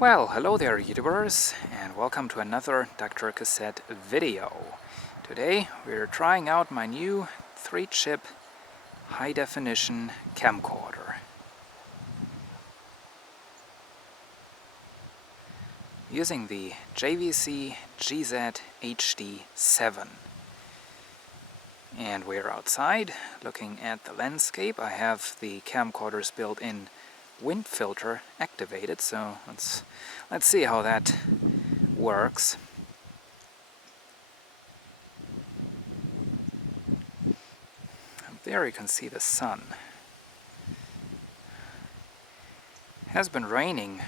Well, hello there YouTubers, and welcome to another DrCassette video. Today we're trying out my new 3-chip high-definition camcorder. Using the JVC GZ-HD7. And we're outside looking at the landscape. I have the camcorder's built-in wind filter activated, so let's see how that works. Up there you can see the sun. It has been raining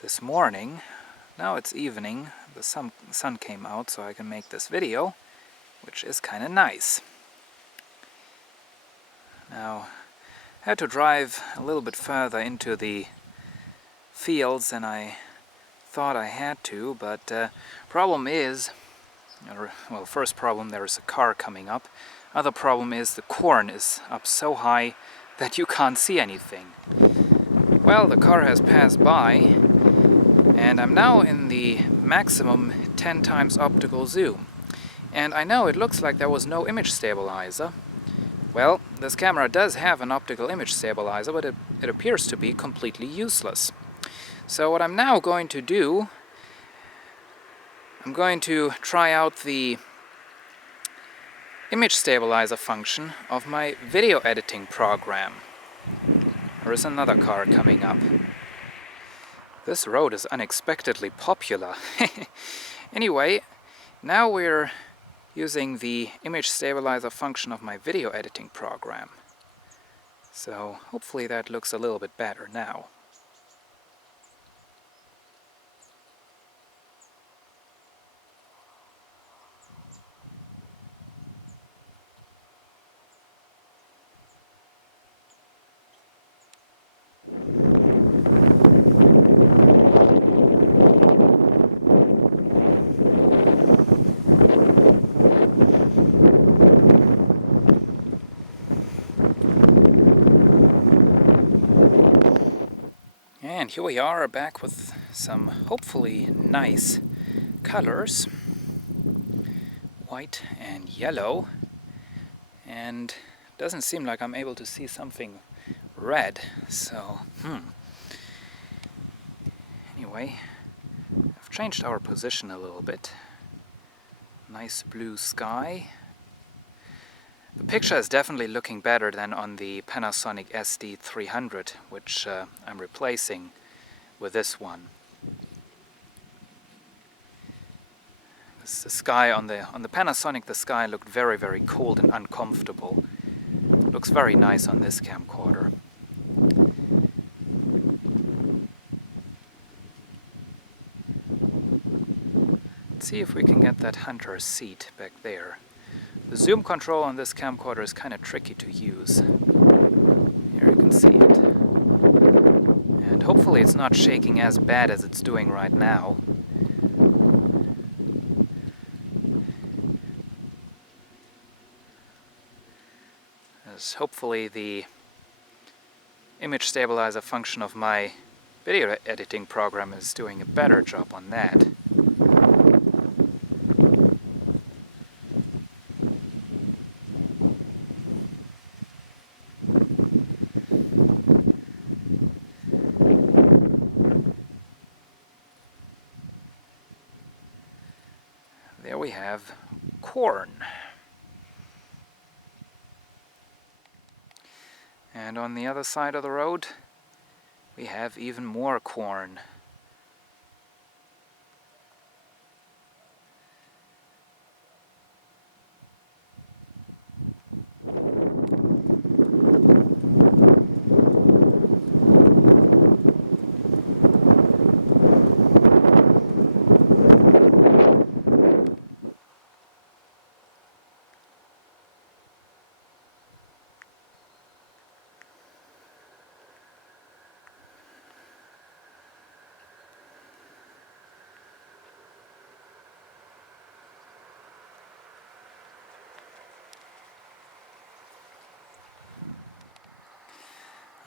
this morning. Now it's evening. The sun came out, so I can make this video, which is kind of nice. Now, I had to drive a little bit further into the fields than I thought I had to, but problem is, well, first problem, there's a car coming up. Other problem is the corn is up so high that you can't see anything. Well, the car has passed by, and I'm now in the maximum 10 times optical zoom. And I know it looks like there was no image stabilizer. Well, this camera does have an optical image stabilizer, but it appears to be completely useless. So what I'm now going to do, I'm going to try out the image stabilizer function of my video editing program. There is another car coming up. This road is unexpectedly popular. Anyway, now we're using the image stabilizer function of my video editing program. So hopefully that looks a little bit better now. And here we are back with some hopefully nice colors, white and yellow, and doesn't seem like I'm able to see something red, so anyway, I've changed our position a little bit. Nice blue sky. The picture is definitely looking better than on the Panasonic SD300, which I'm replacing with this one. The sky on the Panasonic, the sky looked very, very cold and uncomfortable. It looks very nice on this camcorder. Let's see if we can get that hunter seat back there. The zoom control on this camcorder is kind of tricky to use. Here you can see it. And hopefully it's not shaking as bad as it's doing right now. As hopefully the image stabilizer function of my video editing program is doing a better job on that. There we have corn. And on the other side of the road, we have even more corn.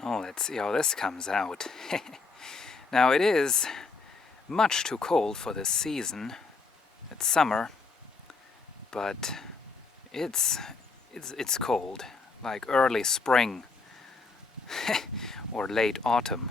Oh, let's see how this comes out. Now it is much too cold for this season. It's summer, but it's cold, like early spring or late autumn.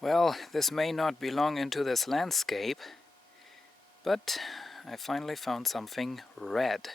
Well, this may not belong into this landscape, but I finally found something red.